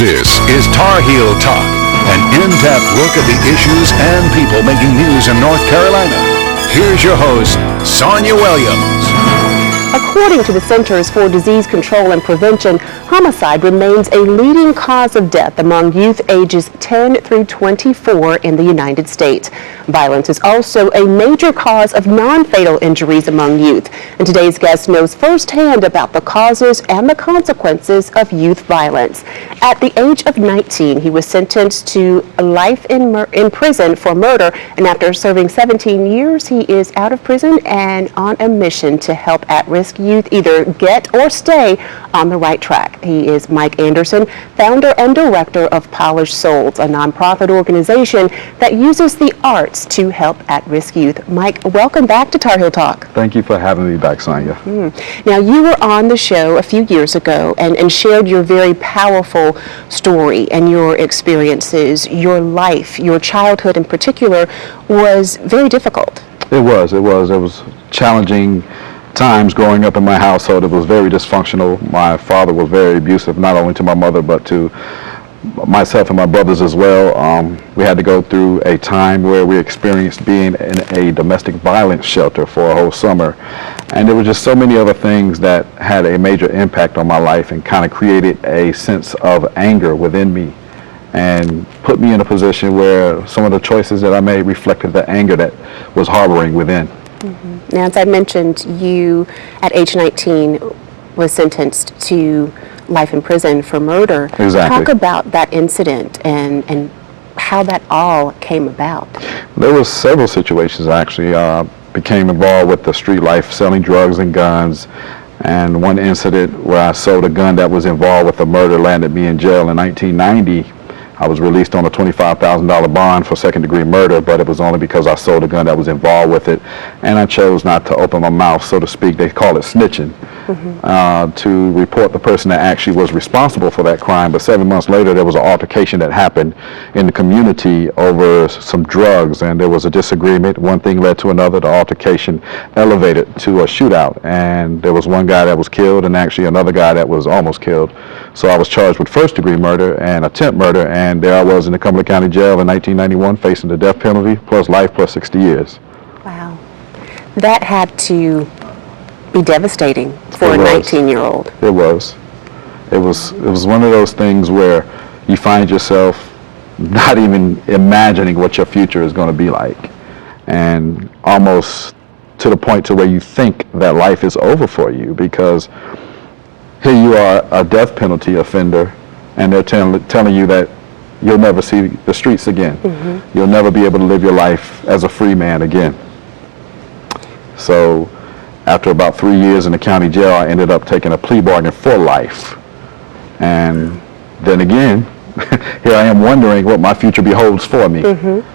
This is Tarheel Talk, an in-depth look at the issues and people making news in North Carolina. Here's your host, Sonia Williams. According to the Centers for Disease Control and Prevention, homicide remains a leading cause of death among youth ages 10 through 24 in the United States. Violence is also a major cause of non-fatal injuries among youth. And today's guest knows firsthand about the causes and the consequences of youth violence. At the age of 19, he was sentenced to life in prison for murder, and after serving 17 years, he is out of prison and on a mission to help at-risk youth either get or stay on the right track. He is Mike Anderson, founder and director of Polished Souls, a nonprofit organization that uses the arts to help at-risk youth. Mike, welcome back to Tarheel Talk. Thank you for having me back, Sonia. Now, you were on the show a few years ago and shared your very powerful story and your experiences. Your life, your childhood in particular, was very difficult. It was challenging times growing up in my household. It was very dysfunctional. My father was very abusive, not only to my mother, but to myself and my brothers as well. We had to go through a time where we experienced being in a domestic violence shelter for a whole summer. And there were just so many other things that had a major impact on my life and kind of created a sense of anger within me and put me in a position where some of the choices that I made reflected the anger that was harboring within. Now, as I mentioned, you at age 19 was sentenced to life in prison for murder. Exactly. Talk about that incident and how that all came about. There was several situations. I actually became involved with the street life, selling drugs and guns. And one incident where I sold a gun that was involved with a murder landed me in jail in 1990. I was released on a $25,000 bond for second-degree murder, but it was only because I sold a gun that was involved with it, and I chose not to open my mouth, so to speak. They call it snitching, to report the person that actually was responsible for that crime. But 7 months later, there was an altercation that happened in the community over some drugs, and there was a disagreement. One thing led to another. The altercation elevated to a shootout, and there was one guy that was killed and actually another guy that was almost killed. So I was charged with first-degree murder and attempt murder, and there I was in the Cumberland County Jail in 1991 facing the death penalty plus life plus 60 years. Wow. That had to be devastating for a 19-year-old. It was. It was one of those things where you find yourself not even imagining what your future is going to be like, and almost to the point to where you think that life is over for you, because here you are, a death penalty offender, and they're telling you that you'll never see the streets again. You'll never be able to live your life as a free man again. So after about 3 years in the county jail, I ended up taking a plea bargain for life. And then again, here I am wondering what my future beholds for me.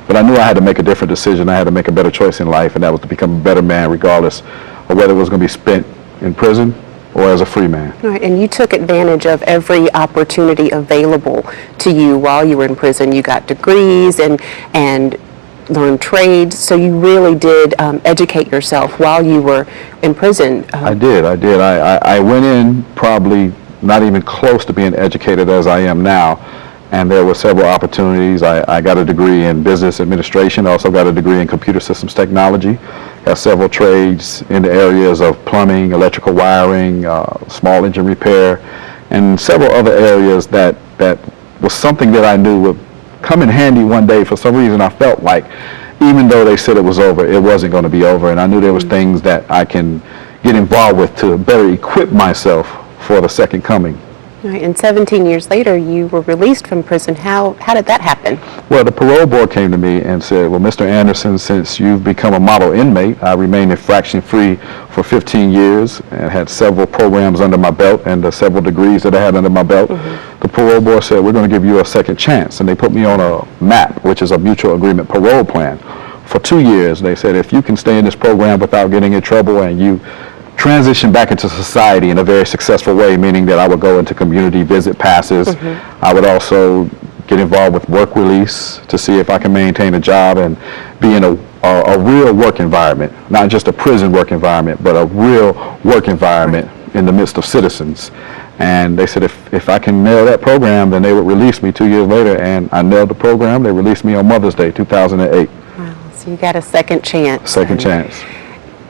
But I knew I had to make a different decision. I had to make a better choice in life, and that was to become a better man regardless of whether it was going to be spent in prison or as a free man. Right, and you took advantage of every opportunity available to you while you were in prison. You got degrees and learned trades, so you really did educate yourself while you were in prison. I did. I went in probably not even close to being educated as I am now, and there were several opportunities. I got a degree in business administration, also got a degree in computer systems technology. Got several trades in the areas of plumbing, electrical wiring, small engine repair, and several other areas that was something that I knew would come in handy one day. For some reason, I felt like even though they said it was over, it wasn't going to be over, and I knew there was things that I can get involved with to better equip myself for the second coming. Right, and 17 years later, you were released from prison. How did that happen? Well, the parole board came to me and said, well, Mr. Anderson, since you've become a model inmate, I remained infraction-free for 15 years and had several programs under my belt and the several degrees that I had under my belt. The parole board said, we're going to give you a second chance. And they put me on a MAP, which is a mutual agreement parole plan. For 2 years, they said, if you can stay in this program without getting in trouble and you transition back into society in a very successful way, meaning that I would go into community visit passes. I would also get involved with work release to see if I can maintain a job and be in a real work environment, not just a prison work environment, but a real work environment in the midst of citizens. And they said if I can nail that program, then they would release me 2 years later. And I nailed the program. They released me on Mother's Day, 2008. Wow, so you got a second chance. Second chance.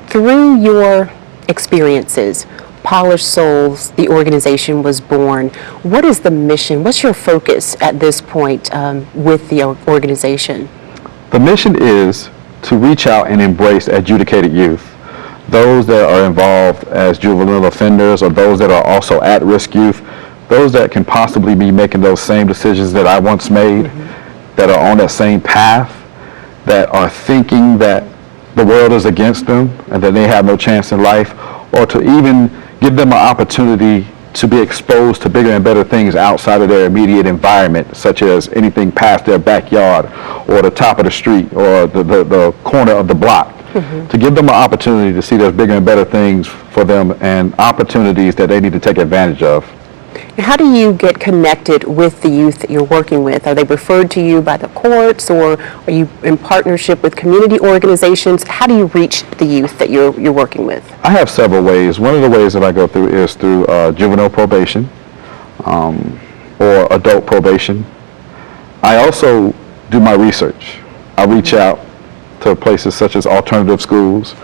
Through your experiences, Polished Souls, the organization was born. What is the mission? What's your focus at this point with the organization? The mission is to reach out and embrace adjudicated youth, those that are involved as juvenile offenders or those that are also at-risk youth, those that can possibly be making those same decisions that I once made, that are on that same path, that are thinking that the world is against them and that they have no chance in life, or to even give them an opportunity to be exposed to bigger and better things outside of their immediate environment, such as anything past their backyard or the top of the street or the corner of the block. To give them an opportunity to see there's bigger and better things for them and opportunities that they need to take advantage of. How do you get connected with the youth that you're working with? Are they referred to you by the courts, or are you in partnership with community organizations? How do you reach the youth that you're working with? I have several ways. One of the ways that I go through is through juvenile probation or adult probation. I also do my research. I reach out to places such as alternative schools.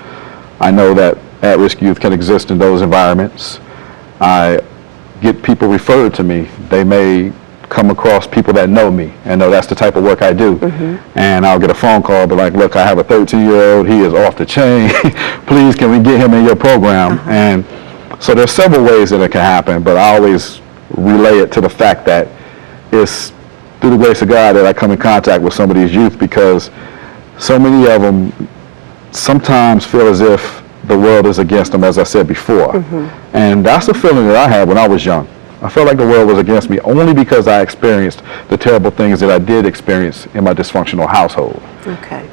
I know that at-risk youth can exist in those environments. I get people referred to me. They may come across people that know me and know that's the type of work I do. And I'll get a phone call, be like, look, I have a 13-year-old, he is off the chain. Please, can we get him in your program? And so there's several ways that it can happen, but I always relay it to the fact that it's through the grace of God that I come in contact with some of these youth, because so many of them sometimes feel as if the world is against them, as I said before. And that's the feeling that I had when I was young. I felt like the world was against me only because I experienced the terrible things that I did experience in my dysfunctional household. Okay.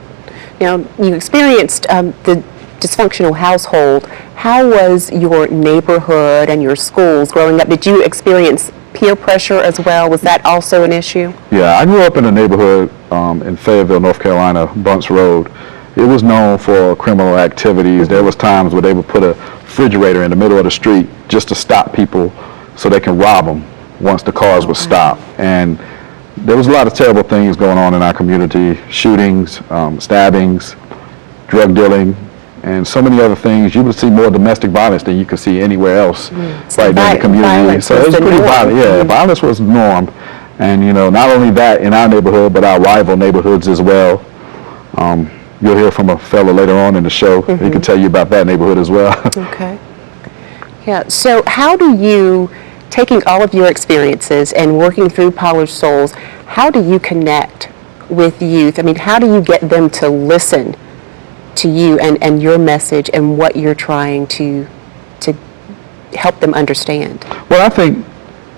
Now, you experienced the dysfunctional household. How was your neighborhood and your schools growing up? Did you experience peer pressure as well? Was that also an issue? Yeah, I grew up in a neighborhood in Fayetteville, North Carolina, Bunts Road. It was known for criminal activities. There was times where they would put a refrigerator in the middle of the street just to stop people so they can rob them once the cars would stop. And there was a lot of terrible things going on in our community: shootings, stabbings, drug dealing, and so many other things. You would see more domestic violence than you could see anywhere else right there in the community. So it was pretty violent. Yeah, violence was the norm. And you know, not only that in our neighborhood, but our rival neighborhoods as well. You'll hear from a fellow later on in the show. He can tell you about that neighborhood as well. Okay. Yeah, so how do you, taking all of your experiences and working through Polished Souls, how do you connect with youth? I mean, how do you get them to listen to you and your message and what you're trying to help them understand? Well, I think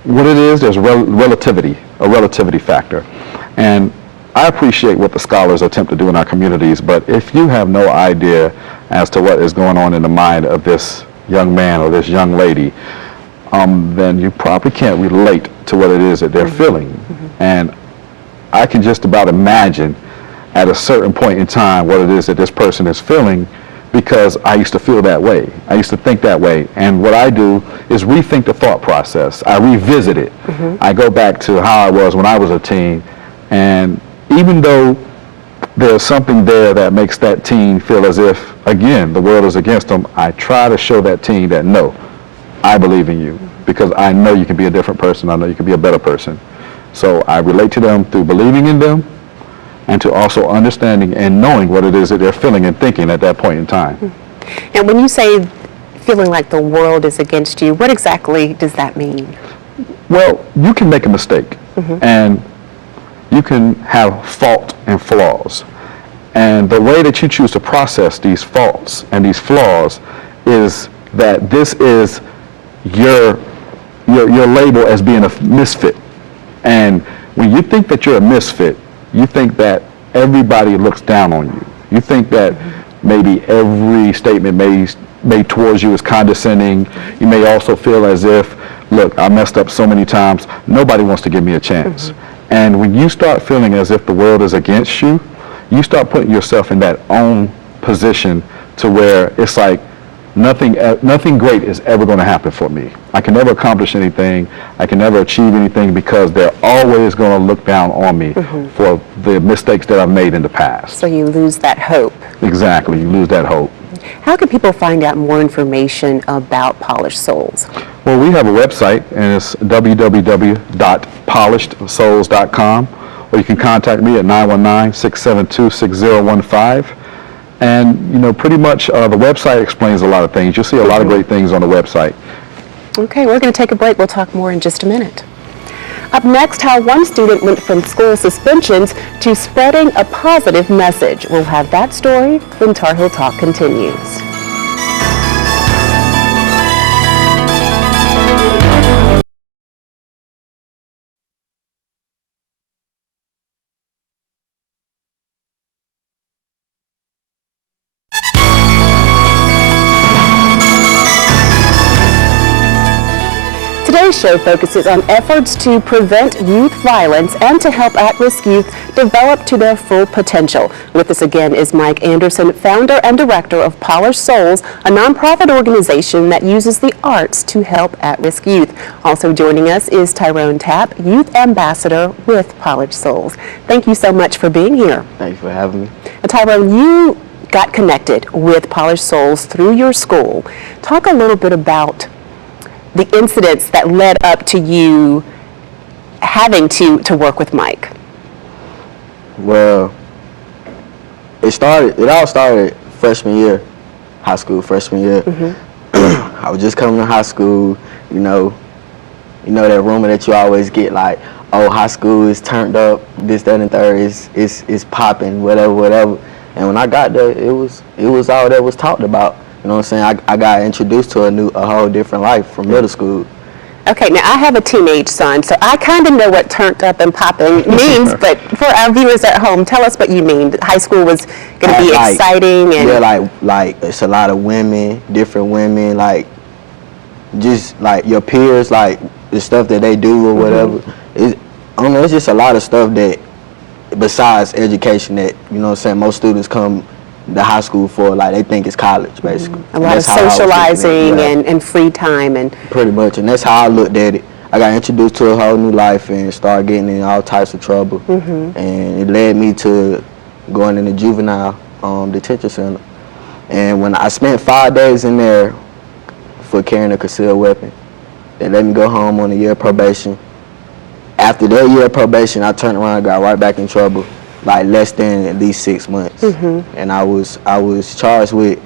what it is, there's a relativity factor. And I appreciate what the scholars attempt to do in our communities, but if you have no idea as to what is going on in the mind of this young man or this young lady, then you probably can't relate to what it is that they're feeling. And I can just about imagine at a certain point in time what it is that this person is feeling, because I used to feel that way. I used to think that way. And what I do is rethink the thought process. I revisit it. I go back to how I was when I was a teen, and even though there's something there that makes that teen feel as if, again, the world is against them, I try to show that teen that, no, I believe in you, because I know you can be a different person. I know you can be a better person. So I relate to them through believing in them and to also understanding and knowing what it is that they're feeling and thinking at that point in time. And when you say feeling like the world is against you, what exactly does that mean? Well, you can make a mistake, and you can have fault and flaws. And the way that you choose to process these faults and these flaws is that this is your label as being a misfit. And when you think that you're a misfit, you think that everybody looks down on you. You think that maybe every statement made towards you is condescending. You may also feel as if, look, I messed up so many times, nobody wants to give me a chance. And when you start feeling as if the world is against you, you start putting yourself in that own position to where it's like nothing great is ever going to happen for me. I can never accomplish anything. I can never achieve anything because they're always going to look down on me for the mistakes that I've made in the past. So you lose that hope. Exactly, you lose that hope. How can people find out more information about Polished Souls? Well, we have a website, and it's www.polishedSouls.com, or you can contact me at 919-672-6015. And, you know, pretty much the website explains a lot of things. You'll see a lot of great things on the website. Okay, we're going to take a break. We'll talk more in just a minute. Up next, how one student went from school suspensions to spreading a positive message. We'll have that story when Tarheel Talk continues. Today's show focuses on efforts to prevent youth violence and to help at-risk youth develop to their full potential. With us again is Mike Anderson, founder and director of Polished Souls, a nonprofit organization that uses the arts to help at-risk youth. Also joining us is Tyrone Tapp, youth ambassador with Polished Souls. Thank you so much for being here. Thanks for having me. Tyrone, you got connected with Polished Souls through your school. Talk a little bit about the incidents that led up to you having to work with Mike. Well, it all started freshman year, high school freshman year. I was just coming to high school, you know that rumor that you always get, like, oh, high school is turned up, this, that, and third is popping, whatever. And when I got there, it was all that was talked about. You know what I'm saying? I got introduced to a whole different life from middle school. Okay, now I have a teenage son, so I kind of know what turned up and popping means, but for our viewers at home, tell us what you mean. High school was going to be exciting. And yeah, like it's a lot of women, different women, like just like your peers, like the stuff that they do or whatever. I don't know, it's just a lot of stuff that besides education that, you know what I'm saying, most students come to high school for, like they think it's college basically. A lot of socializing and free time. And pretty much, and that's how I looked at it. I got introduced to a whole new life and started getting in all types of trouble. And it led me to going in the juvenile detention center. And when I spent 5 days in there for carrying a concealed weapon, they let me go home on a year of probation. After that year of probation, I turned around and got right back in trouble, like less than at least 6 months. And I was charged with,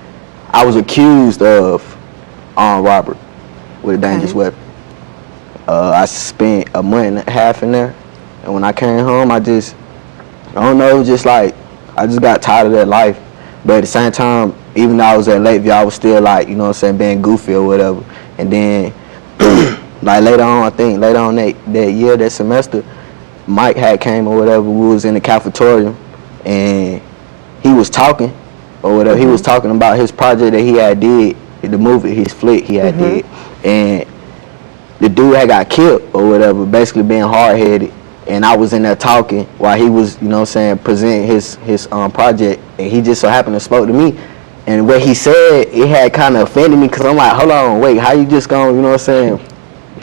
I was accused of armed robbery with a dangerous weapon. I spent a month and a half in there, and when I came home, I don't know, it was just like, I just got tired of that life. But at the same time, even though I was at Lakeview, I was still like, you know what I'm saying, being goofy or whatever. And then, like later on, I think, later on that year, that semester, Mike had came or whatever, we was in the cafeteria, and he was talking or whatever. He was talking about his project that he had did, the movie, his flick he had did. And the dude had got killed or whatever, basically being hard-headed. And I was in there talking while he was, you know what I'm saying, presenting his project, and he just so happened to spoke to me. And what he said, it had kind of offended me, because I'm like, hold on, wait, how you just gonna, you know what I'm saying,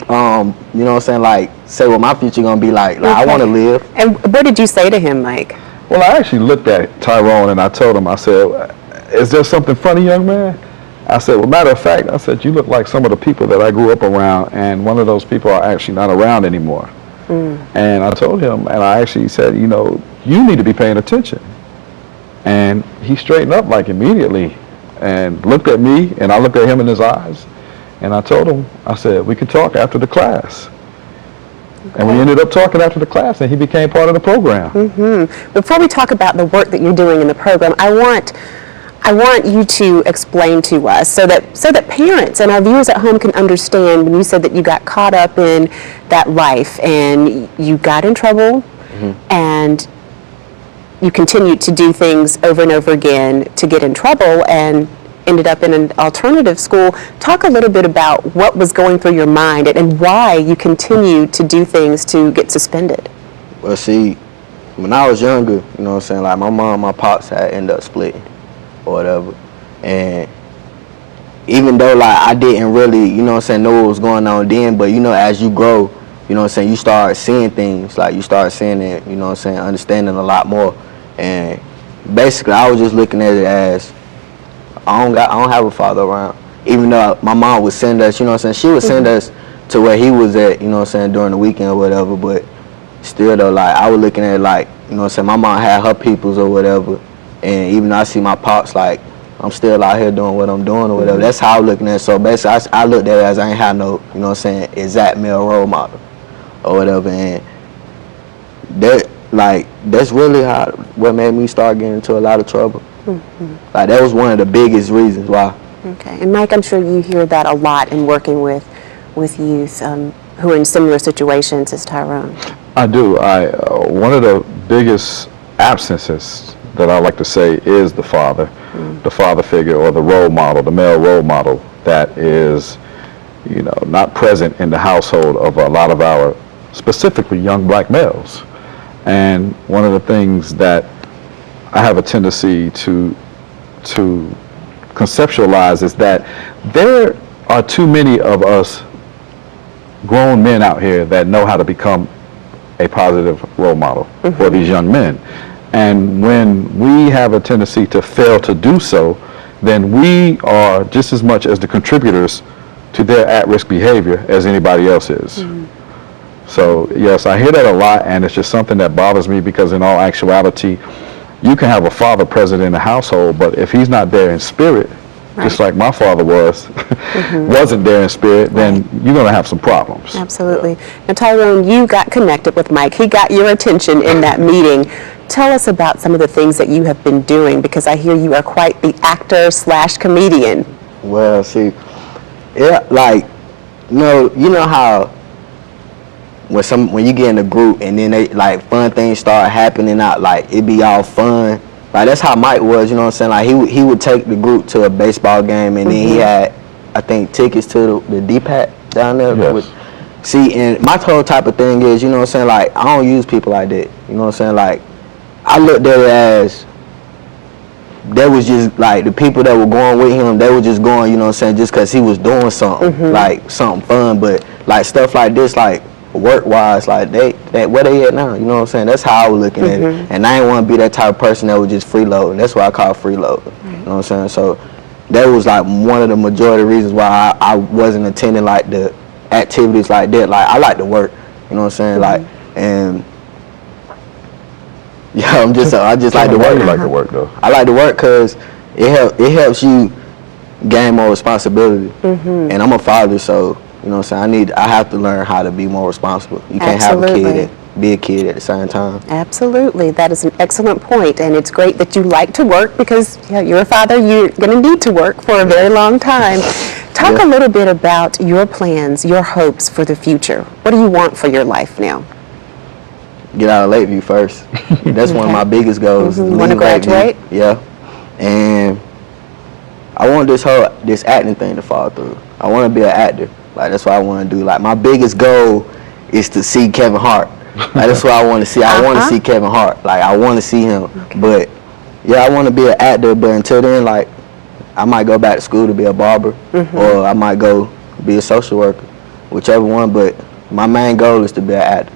you know what I'm saying, like, say what my future gonna be like. I want to live. And what did you say to him, Mike? Well, I actually looked at Tyrone and I told him, I said, is there something funny, young man? I said, well, matter of fact, I said, you look like some of the people that I grew up around, and one of those people are actually not around anymore. And I told him, and I actually said, you know, you need to be paying attention. And he straightened up like immediately and looked at me, and I looked at him in his eyes. And I told him, I said, we could talk after the class. And we ended up talking after the class, and he became part of the program. Before we talk about the work that you're doing in the program, I want you to explain to us so that parents and our viewers at home can understand, when you said that you got caught up in that life and you got in trouble and you continued to do things over and over again to get in trouble and ended up in an alternative school. Talk a little bit about what was going through your mind and why you continued to do things to get suspended. Well, see, when I was younger, you know what I'm saying, like my mom and my pops had ended up splitting or whatever. And even though like I didn't really, you know what I'm saying, know what was going on then, but you know, as you grow, you know what I'm saying, you start seeing things, like you start seeing it, you know what I'm saying, understanding a lot more. And basically I was just looking at it as I don't have a father around. Even though my mom would send us, you know what I'm saying, she would send us to where he was at, you know what I'm saying, during the weekend or whatever, but still though, like I was looking at it like, you know what I'm saying, my mom had her peoples or whatever, and even though I see my pops, like I'm still out here doing what I'm doing or whatever. That's how I'm looking at it. So basically I looked at it as I ain't had no, you know what I'm saying, exact male role model or whatever. And that, like, that's really what made me start getting into a lot of trouble. Like that was one of the biggest reasons why. Okay, and Mike, I'm sure you hear that a lot in working with youth who are in similar situations as Tyrone. I do. One of the biggest absences that I like to say is the father figure or the role model, the male role model that is, you know, not present in the household of a lot of our specifically young black males. And one of the things that I have a tendency to conceptualize is that there are too many of us grown men out here that know how to become a positive role model for these young men. And when we have a tendency to fail to do so, then we are just as much as the contributors to their at-risk behavior as anybody else is. So yes, I hear that a lot, and it's just something that bothers me because in all actuality, you can have a father present in the household, but if he's not there in spirit, just like my father wasn't there in spirit, then you're going to have some problems. Absolutely. Now, Tyrone, you got connected with Mike. He got your attention in that meeting. Tell us about some of the things that you have been doing, because I hear you are quite the actor/comedian. Well, see, yeah, like, you know how when you get in a group and then they like fun things start happening out, like it be all fun. Like that's how Mike was, you know what I'm saying? Like he would take the group to a baseball game, and then he had, I think, tickets to the D-Pat down there. Yes. See, and my whole type of thing is, you know what I'm saying, like I don't use people like that. You know what I'm saying? Like I looked at it as that was just like the people that were going with him, they were just going, you know what I'm saying, just because he was doing something, like something fun. But like stuff like this, like work-wise, like they where they at now, you know what I'm saying? That's how I was looking at it. And I didn't want to be that type of person that would just freeload. That's what I call freeload. You know what I'm saying? So that was like one of the majority reasons why I wasn't attending like the activities like that. Like I like to work, you know what I'm saying? Like, and yeah, I just like to work. You like to work though? I like to work because it helps you gain more responsibility. And I'm a father, so you know what I'm saying, I have to learn how to be more responsible. You can't have a kid and be a kid at the same time. Absolutely. That is an excellent point, and it's great that you like to work because you're a father, you're going to need to work for a very long time. Talk a little bit about your plans, your hopes for the future. What do you want for your life now? Get out of Lakeview first. That's one of my biggest goals. You want to graduate? Yeah. And I want this acting thing to fall through. I want to be an actor. Like that's what I want to do. Like my biggest goal is to see Kevin Hart. Like that's what I want to see. I want to see Kevin Hart. Like I want to see him. But yeah, I want to be an actor. But until then, like I might go back to school to be a barber, or I might go be a social worker, whichever one. But my main goal is to be an actor,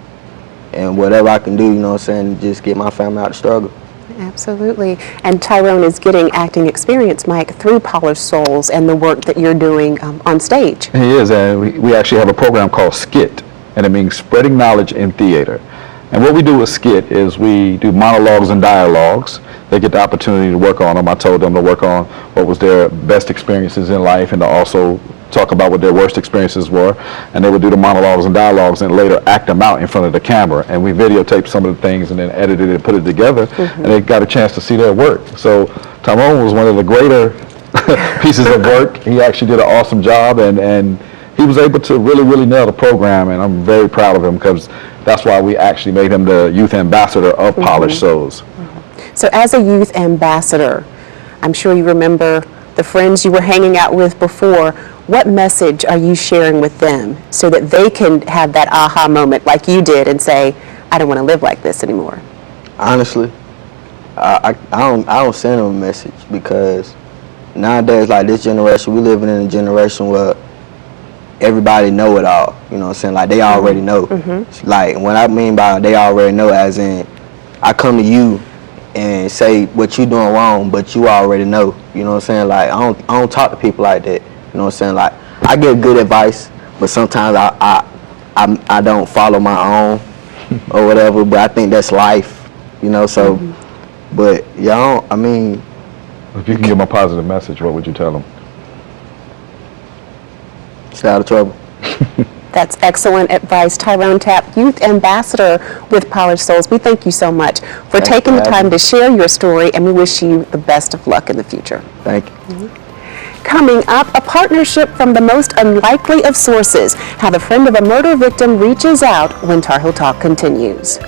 and whatever I can do, you know what I'm saying, just get my family out of struggle. Absolutely. And Tyrone is getting acting experience, Mike, through Polished Souls and the work that you're doing on stage. He is, and we actually have a program called SKIT, and it means Spreading Knowledge in Theater. And what we do with SKIT is we do monologues and dialogues. They get the opportunity to work on them. I told them to work on what was their best experiences in life and to also talk about what their worst experiences were, and they would do the monologues and dialogues and later act them out in front of the camera. And we videotaped some of the things and then edited it and put it together, and they got a chance to see their work. So Tyrone was one of the greater pieces of work. He actually did an awesome job, and he was able to really nail the program, and I'm very proud of him because that's why we actually made him the youth ambassador of Polished Souls. So as a youth ambassador, I'm sure you remember the friends you were hanging out with before. What message are you sharing with them so that they can have that aha moment like you did and say, I don't want to live like this anymore? Honestly, I don't send them a message because nowadays, like this generation, we living in a generation where everybody know it all. You know what I'm saying? Like they already know. Like what I mean by they already know, as in I come to you and say what you doing wrong, but you already know. You know what I'm saying? Like I don't talk to people like that. You know what I'm saying? Like I get good advice, but sometimes I don't follow my own or whatever. But I think that's life. You know, so. But y'all, I mean, if you can give them a positive message, what would you tell them? Stay out of trouble. That's excellent advice. Tyrone Tapp, Youth Ambassador with Polished Souls. We thank you so much for taking the time to share your story, and we wish you the best of luck in the future. Thank you. Coming up, a partnership from the most unlikely of sources. How the friend of a murder victim reaches out when Tarheel Talk continues.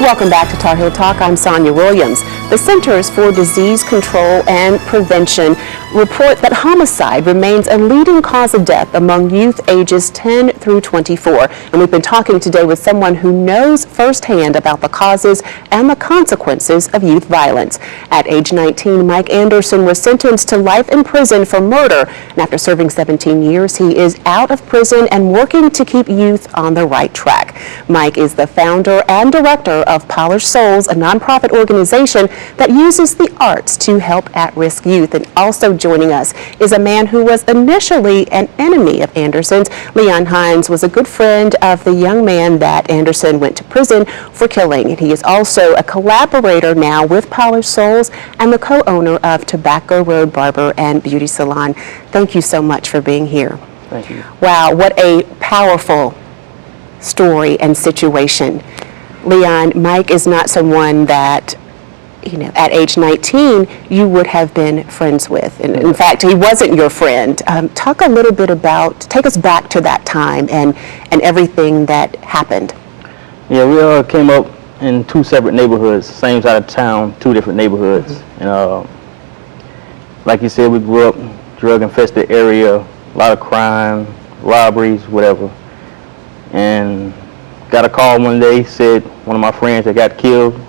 Welcome back to Tarheel Talk. I'm Sonia Williams. The Centers for Disease Control and Prevention report that homicide remains a leading cause of death among youth ages 10 through 24. And we've been talking today with someone who knows firsthand about the causes and the consequences of youth violence. At age 19, Mike Anderson was sentenced to life in prison for murder. And after serving 17 years, he is out of prison and working to keep youth on the right track. Mike is the founder and director of Polished Souls, a nonprofit organization that uses the arts to help at-risk youth. And also joining us is a man who was initially an enemy of Anderson's. Leon Hines was a good friend of the young man that Anderson went to prison for killing. And he is also a collaborator now with Polished Souls and the co-owner of Tobacco Road Barber and Beauty Salon. Thank you so much for being here. Thank you. Wow, what a powerful story and situation. Leon, Mike is not someone that, you know, at age 19, you would have been friends with. And in fact, he wasn't your friend. Talk a little bit about, take us back to that time and everything that happened. Yeah, we came up in two separate neighborhoods, same side of town, two different neighborhoods. And like you said, we grew up drug-infested area, a lot of crime, robberies, whatever. And got a call one day, said one of my friends that got killed,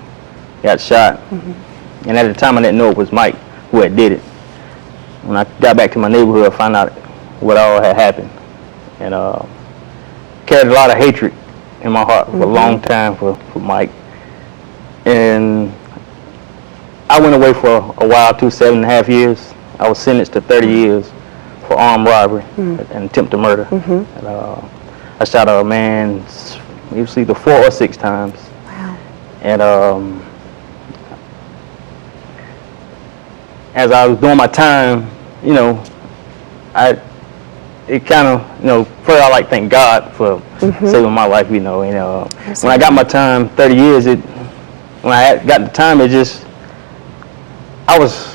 got shot. And at the time I didn't know it was Mike who had did it. When I got back to my neighborhood, I found out what all had happened. And carried a lot of hatred in my heart for a long time for Mike. And I went away for a while too, 7.5 years. I was sentenced to 30 years for armed robbery and attempted murder. And I shot a man, it was either 4 or 6 times. Wow. And as I was doing my time, you know, it kind of, you know, first I like thank God for saving my life, you know. And when I got my time, 30 years, when I got the time, it just, I was